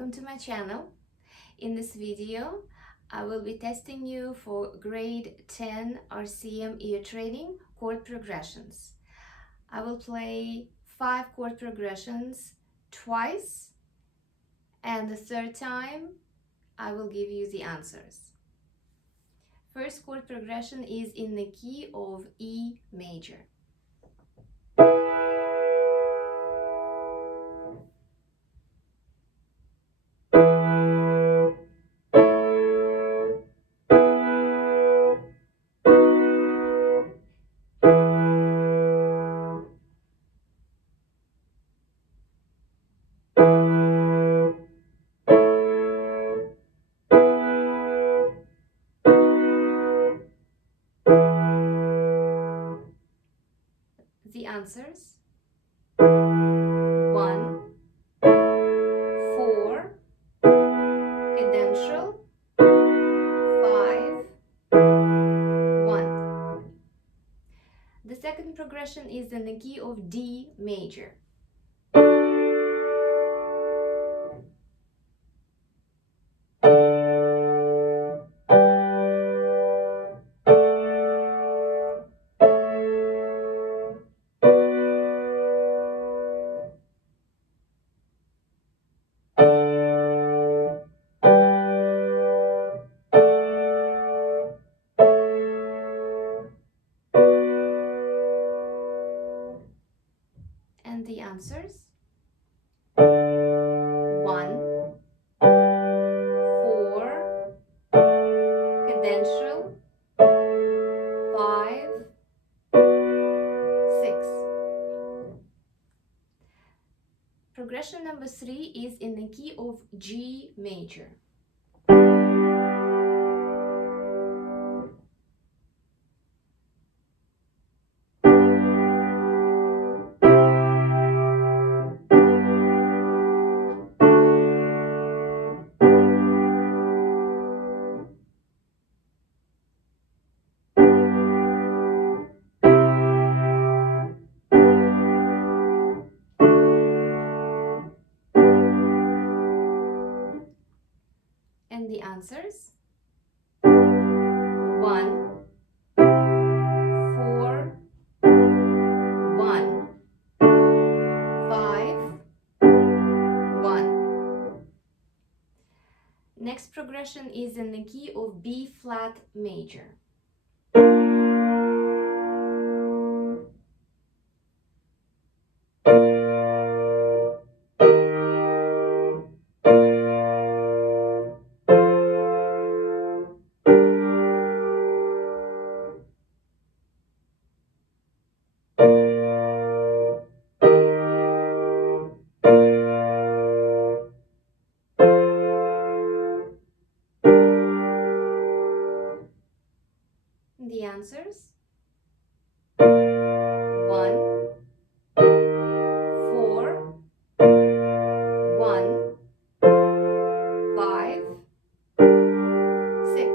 welcome to my channel. In this video, I will be testing you for grade 10 RCM ear training chord progressions. I will play 5 chord progressions twice, and the third time I will give you the answers. First chord progression is in the key of E major. The answers: 1, 4, cadential, 5, 1. The second progression is in the key of D major. And the answers: 1, 4, cadential, 5, 6. Progression number 3 is in the key of G major. And the answers: 1, 4, 1, 5, 1. Next progression is in the key of B flat major. The answers: 1, 4, 1, 5, 6.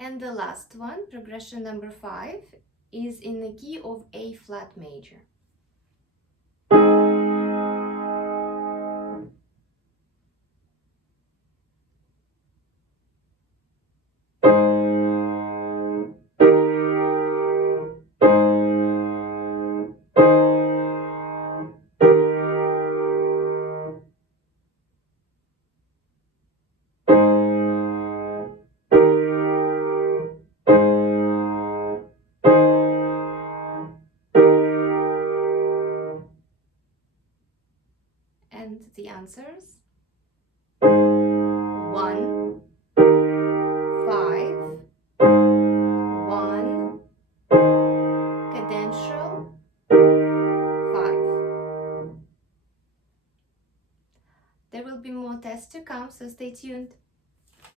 And the last one, progression number 5, is in the key of A flat major. And the answers: 1, 5, 1, cadential, 5. There will be more tests to come, so stay tuned.